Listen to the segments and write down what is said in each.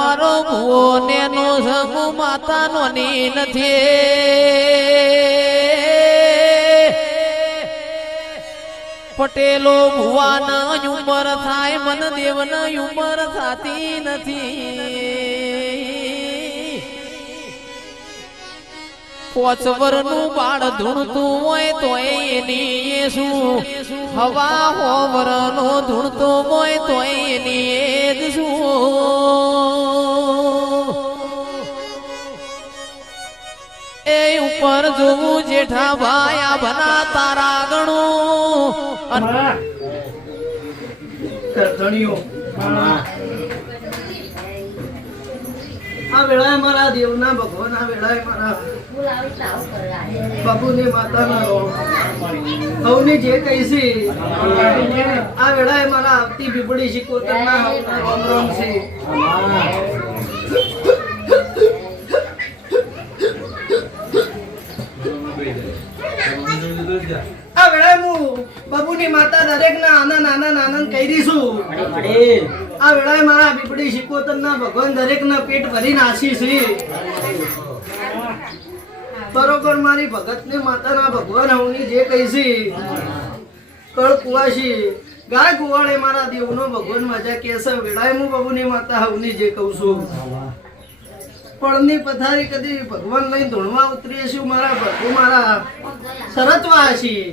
મારો ભૂવો નેનો સગુ માતાનો ની નથી પટેલો ભુવાના ઉંમર થાય મન દેવના ઉંમર થાતી નથી પોચવરનું બાળ ધૂણતું હોય તો એની શું હવા હોવરનો ધૂણતો હોય તો એની જ શું એ ઉપર જોવું જેઠા ભાઈ આ બના તારા ગણું આ વેળાએ મારા દેવના ભગવાન આ વેળાએ મારા બાપુની માતાના હવની જે કહીશી આ વેળાએ મારા આવતી બીબડી શિકોતરના રામ રામ છે આ વેળાએ હું બાપુની માતા દરેકના આનંદ આનંદ આનંદ કહી દઈશું આ વેળાએ મારા બીબડી શિકોતરના ભગવાન દરેકના પેટ ભરીને આશીષ છે બરોબર મારી ભગતને માતાના ભગવાન હવની જે કહીશી કળ કુવાશી ગાય કુવાડે મારા દેવનો ભગવાન મજા કેસે વેળાએ હું બાબુની માતા હવની જે કહું છું પળની પથારી કદી ભગવાન લઈ ધૂણવા ઉતરીએ છું મારા ભગવો મારા સરતવા હશી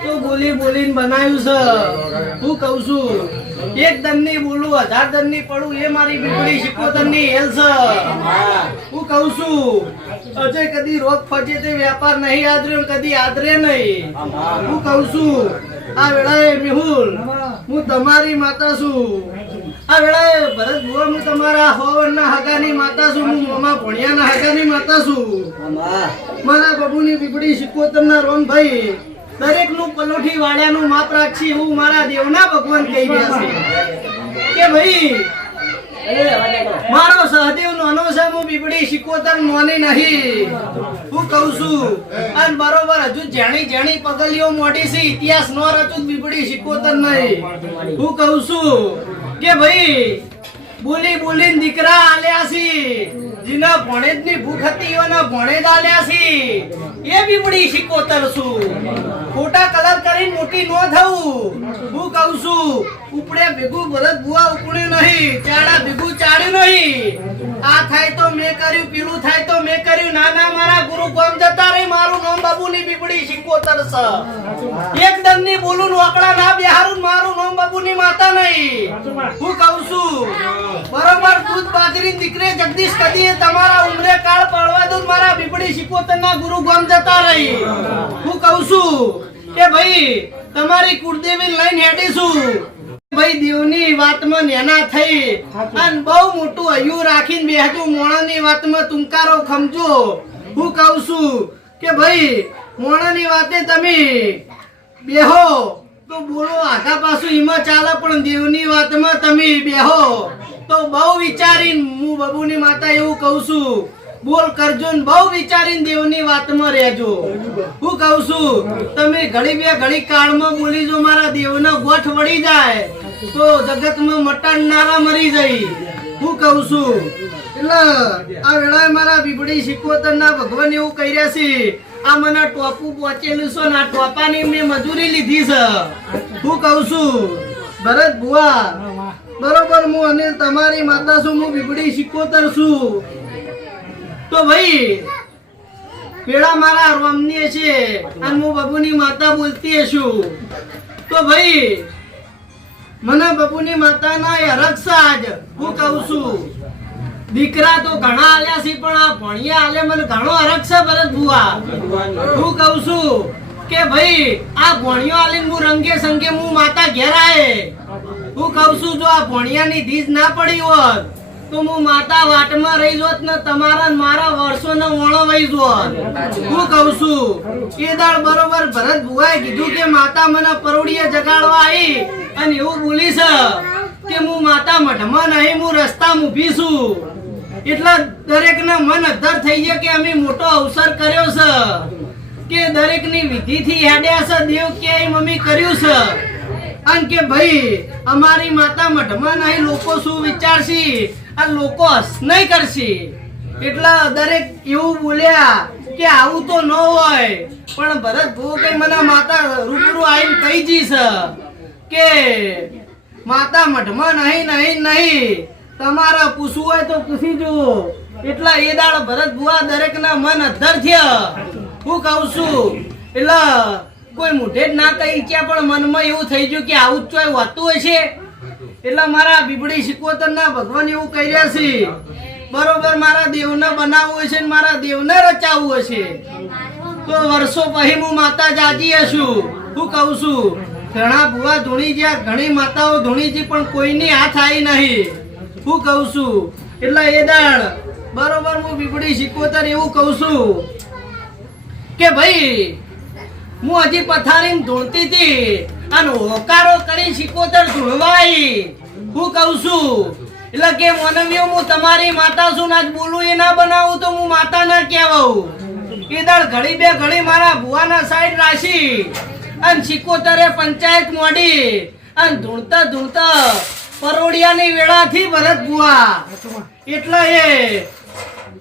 તો બોલી બોલીને બનાવ્યું છે હું કહું છું એક દનની બોલું 1000 દનની પડું એ મારી બીબડી શિકોતરની હેલ છે હું કહું છું અજય કદી રોગ ફટે તે વેપાર નહીં આદર્યો કદી આદરે નહીં હું કહું છું આ વેળાએ મેહુલ હું તમારી માતા છું આ વેળાએ ભરત ભુવા હું તમારા હોવરના હગાની માતા છું હું મામા ભણિયાના હગાની માતા છું મારા બાબુની બીબડી શિકોતરના રોનભાઈ દરેકનું પલોઠી વાળ્યાનું માપ રાખી હું મારા દેવના ભગવાન કહી રહ્યા છે કે ભાઈ મારો સહદેવ નાનો છે હું બીબડી શિકોતર નોની નહીં હું કહું છું અને બરોબર હજુ જાણી પગલીઓ મોટી છે ઇતિહાસ નો રચું બીબડી શિકોતર નહીં હું કહું છું કે ભાઈ બોલી બોલીને દીકરા આલ્યા છે જીના ભણેજની ભૂખ હતી એના ભણેજ આલ્યા છે એ બીબડી શિકોતર છું ખોટા કલર કરીને મોટી નો થવું હું કહું છું ઉપડે ભેગું ભરત ભુવા ઉપડ્યું નહીં ચાડા ભેગું ચાડ્યું નહીં આ થાય તો મેં કર્યું પેલું થાય તો મેં કર્યું નાના મારા ગુરુ ગોમ જતા રહી મારું નામ બાબુની બીબડી શિકોતર છે એક દમની બોલું નોકડા ના બેહારું મારું નામ બાબુની માતા નહીં હું કહું છું બરોબર દૂધ બાજરી દીકરે જગદીશ કદી તમારા ઉમરે કાળ પાડવા દો મારા બીબડી શિકોતરના ગુરુ ગોમ જતા રહી હું કહું છું કે ભાઈ તમારી કુળદેવી લઈને હેડીશું ભાઈ દેવની વાતમાં નેના થઈ અને બહુ મોટું હૈયું રાખીને બેહજો મોણાની વાતમાં તુંકારો ખમજો હું કહું છું કે ભાઈ મોણાની વાતે તમે બેહો તો બોલો આગા પાછું ઈમાં ચાલે પણ દેવની વાતમાં તમે બેહો તો બહુ વિચારીને હું બાબુની માતા એવું કહું છું બોલ કરજો ને બહુ વિચારીને દેવની વાતમાં રહેજો હું કહું છું તમે ઘડી બે ઘડી કાળમાં બોલી જો મારા દેવનો ગોઠ વળી જાય તો જગતમાં મટાડનારા મરી જાય હું કહું છું એટલે આ વેળાએ મારા બીબડી શિકોતરના ભગવાન એવું કહી રહ્યા છે આ મને ટોપું પહોંચેલું છે ને આ ટોપાની મેં મજૂરી લીધી છે હું કહું છું ભરત ભુવા બરોબર હું અનિલ તમારી માતા છું હું બીબડી શિકોતર છું તો ભાઈ પેડા મારા રોમની છે અને હું બાબુની માતા બોલતી છું તો ભાઈ મને બાબુની માતાના હરખ સાજ હું કહું છું દીકરા તો ઘણા આલ્યા છે પણ આ ભણિયા આલે મને ઘણો હરખ છે ભરત ભુવા હું કહું છું કે ભાઈ આ ભણિયો આલીને હું રંગે સંગે હું માતા ઘેરાય હું કહું છું જો આ ભણિયાની ધીજ ના પડી હોત તો હું માતા વાટમાં રહી જોત ને તમારા મારા વર્ષોનો ઓણો વહી જોત હું કહું છું એ દાળ બરોબર ભરત ભુવાએ કીધું કે માતા મને પરોડીએ જગાડવા આવી અને એવું બોલી છે કે હું માતા મઢમાં નહીં હું રસ્તામાં ઊભી છું એટલે દરેકના મન અધર થઈ જાય કે અમે મોટો અવસર કર્યો છે કે દરેકની વિધિથી હેડ્યા છે દેવ કે મમ્મી કર્યું છે અને કે ભાઈ અમારી માતા મઢમાં નહીં, લોકો શું વિચારશે આ લોકો નહીં કરશે. એટલે દરેક એવું બોલ્યા કે આવું તો ન હોય. પણ ભરત ભૂ કઈ મને માતા રૂબરૂ આવીને કહી જઈશ કે માતા મઢમાં નહીં તમારે પૂછવું હોય તો પૂછી જુઓ. એટલા એ દાડ ભરત ભુવા દરેક ના મન અધર થયા. હું કહું છું એટલે કોઈ મોઢે જ ના કહી ગયા, પણ મનમાં એવું થઈ ગયું કે આવું જ ચોય હોતું હશે. એટલે મારા બીબડી સિકોતર ના ભગવાન એવું કહી રહ્યા છે, બરોબર મારા દેવને બનાવવું હશે ને મારા દેવને રચાવવું હશે તો વર્ષો પછી હું માતા જાજી હશું. હું કહું છું ઘણા ભુવા ધૂણી ગયા, ઘણી માતાઓ ધૂણી જી, પણ કોઈની હાથ આવી નહીં. હું કહું છું એટલે એ દાડ બરોબર હું બીબડી સિકોતર એવું કહું છું કે ભાઈ હું હજી પથારીમાં ધૂણતી હતી અને હોકારો કરી સિકોતર ધૂણવાઈ. હું કહું છું એટલે કે મનવીઓ હું તમારી માતા છું, આજ બોલું એ ના બનાવું તો હું માતા ના કહેવાઉં. એ દાડ ઘડી બે ઘડી મારા ભુવાના સાઈડ રાશી અને સિકોતરે પંચાયત મોડી અને ધૂણતા પરોડિયાની વેળાથી ભરત ભુવા એટલે એ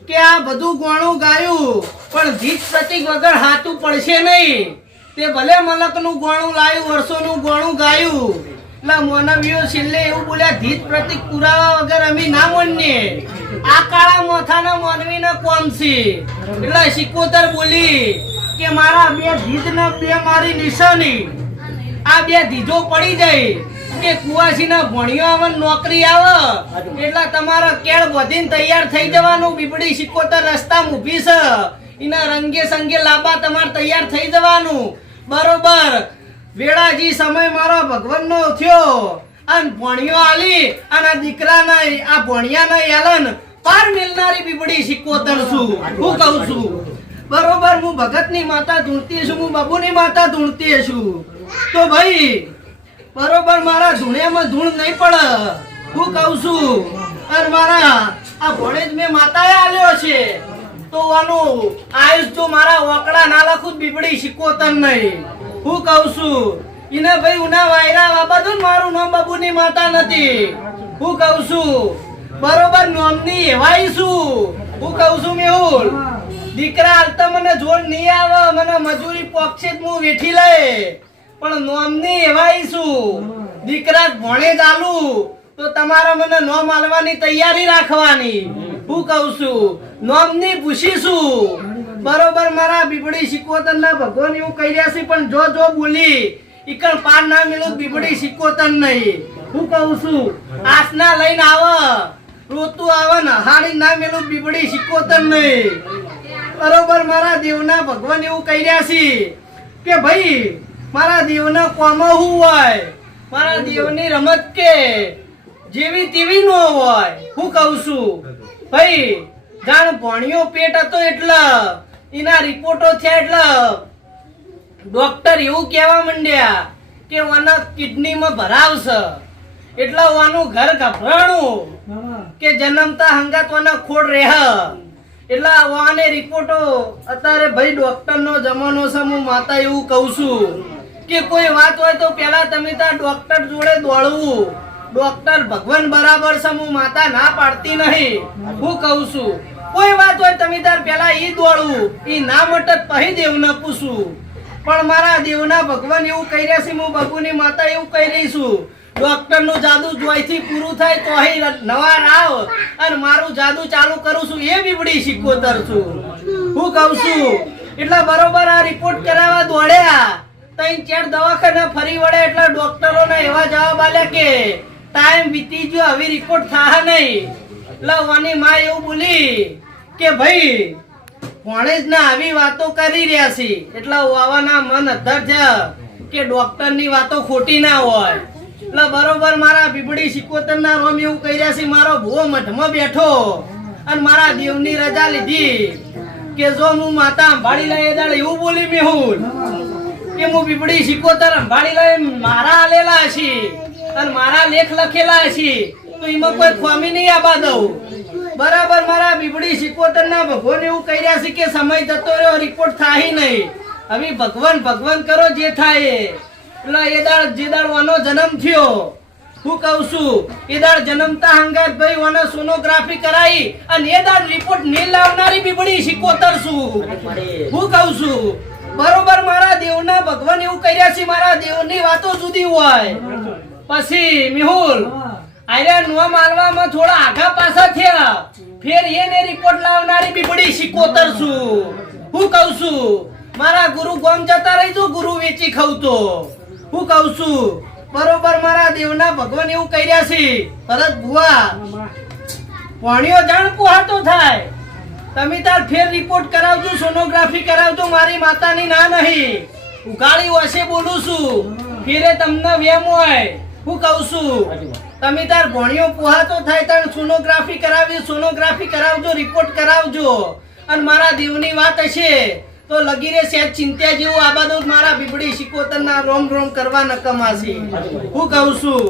કે આ બધું ગોણું ગાયું પણ જીત પ્રતિક વગર હાથું પડશે નહીં. તે ભલે મલકનું ગોણું લાયું, વર્ષોનું ગોણું ગાયું. એટલે મોનવીઓ છેલ્લે એવું બોલ્યા જીત પ્રતિક પુરાવા વગર અમે ના મોનીએ. આ કાળા મોથાના મોનવીના કોમ છે. એટલે સિકોતર બોલી કે મારા બે જીત ને બે મારી નિશાની, આ બે દીધો પડી જાય કે કુવાસીના ભણ્યો આવે નોકરી આવે એટલે તમારા કેળ વધીને તૈયાર થઈ જવાનું. બીબડી સિકોતર રસ્તામાં ઊભી છે, એના રંગે સંગે લાંબા તમારે તૈયાર થઈ જવાનું. બરોબર વેળાજી સમય મારો ભગવાનનો થયો અને ભણ્યો આલી અને દીકરાના આ ભણ્યાના એલન પાર મિલનારી બીબડી સિકોતર છું. હું કહું છું બરોબર હું ભગતની માતા ધૂણતી છું, હું બાબુની માતા ધૂણતી છું. તો ભાઈ બરોબર મારા ધૂણિયામાં ધૂણ નહીં પડે. હું કહું છું અને મારા આ ભણેજ મેં માતાએ આલ્યો છે તો આનું આયુષ જો મારા ઓકડા ના લખું બીબડી સિકોતર નહીં. હું કહું છું એને ભાઈ ઉના વાયરા બાબા મારું નામ બાબુની માતા નથી. હું કહું છું બરોબર નોમની એવાય છું. હું કહું છું મેહુલ દીકરા હાલતા મને જોડ નહીં આવે, મને મજૂરી પોક્ષે હું વેઠી લે, પણ નોમની એવાય છું. દીકરા ભણે ચાલુ તો તમારે મને નોમ આલવાની તૈયારી રાખવાની. હું કહું છું નોમની પૂછીશું. બરોબર મારા બીબડી સિકોતર ના ભગવાન એવું કહી રહ્યા છે, પણ જો બોલી ઈકણ પાર ના મેલું બીબડી સિકોતર નહીં. હું કહું છું આસના લઈને આવે રોતું આવે ને હાડી ના મેલું બીબડી સિકોતર નહીં. બરોબર મારા દેવના ભગવાન એવું કહી રહ્યા છે કે ભાઈ મારા દેવના કોમ શું હોય, મારા દેવની રમત કે જેવી તેવી ન હોય. હું કહું છું ભાઈ જાણ ભણ્યો પેટ હતો એટલે એના રિપોર્ટો થયા એટલે ડોક્ટર એવું કહેવા માંડ્યા કે વાના કિડનીમાં ભરાવ છે. એટલે વાનું ઘર ગભરાણું કે જન્મતા હંગાત વાના ખોડ રહે. એટલે વાને રિપોર્ટો અત્યારે ભાઈ ડોક્ટરનો જમાનો છે. હું માતા એવું કહું છું કે કોઈ વાત હોય તો પેલા તમે ત્યાં ડોક્ટર જોડે દોડવું. ડોક્ટર ભગવાન બરાબર છે, હું માતા ના પાડતી નહીં. હું કહું છું કોઈ વાત હોય તમે તાર પેલા ઈ દોડવું, ઈ ના મટત પછી દેવને પૂછવું. પણ મારા દેવના ભગવાન એવું કહી રહ્યા છે, હું બાબુની માતા એવું કહી રહી છું ડોક્ટર નું જાદુ જોઈથી પૂરું થાય તો અહીં નવા રાવ અને મારું જાદુ ચાલુ કરું છું એ બીબડી સિકોતર છું. હું કહું છું એટલે બરોબર આ રિપોર્ટ કરાવવા દોડ્યા તઈ ચાર દવાખાને ફરી વળે એટલે ડોક્ટરોને એવા જવાબ આલ્યા કે ટાઈમ વીતી ગયો, હવે રિપોર્ટ થાય નહીં. એટલે વાની માં એવું બોલી કે ભાઈ ભણેજ ના આવી વાતો કરી રહ્યા છે એટલે વાવાના મન અધર છે કે ડોક્ટર ની વાતો ખોટી ના હોય. એટલે બરોબર મારા બીબડી સિકોતર ના રોમ એવું કહી રહ્યા છે મારો ભૂવો મઠમાં બેઠો અને મારા દેવની રજા લીધી કે જો હું માતા સંભાળી લઈ દાડ એવું બોલી મેહુલ કે હું બીબડી સિકોતર સંભાળી લઈ મારા આલેલા છે અને મારા લેખ લખેલા છે તો એમાં કોઈ ખોમી નહીં આબા દઉં. બરાબર મારા બીબડી સિકોતર ના ભગવાન એવું કહી રહ્યા છે કે સમય જતો રહ્યો, રિપોર્ટ થાય નહીં, હવે ભગવાન કરો જે થાય. એટલે એ દાડ જે દાડ વાનો જન્મ થયો હું કહું છું એ દાડ જન્મતા હંગાત ભાઈ વાનો સોનોગ્રાફી કરાઈ અને એ દાડ રિપોર્ટ ને લાવનારી બીબડી શિકોતર છું હું કહું છું બરોબર મારા દેવના ભગવાન એવું કર્યા છે મારા દેવની વાતો જુદી હોય પછી મેહુલ આર્યા નવા માલવામાં થોડા આઘા પાછા થયા ફેર એને રિપોર્ટ લાવનારી બીબડી શિકોતર છું હું કહું છું મારા ગુરુ ગોમ જતા રહી તો ગુરુ વેચી ખવતો હું કહું છું બરોબર મારા દેવના ભગવાન એવું કર્યા છે ભરત ભુવા પાણીઓ જાણ પોહાતો થાય તમે તાર ફેર રિપોર્ટ કરાવજો સોનોગ્રાફી કરાવજો મારી માતાની ના નહીં ઉગાડી વસે બોલું છું ફેરે તમને વેમ હોય હું કહું છું તમે તાર ભણ્યો પોહાતો થાય તાર સોનોગ્રાફી કરાવજો રિપોર્ટ કરાવજો અને મારા દેવની વાત હશે તો લગી રે સેજ ચિંતા જેવું આબાદો મારા બીબડી શિકોતરના રોમ રોમ કરવા નકમા છે હું કહું છું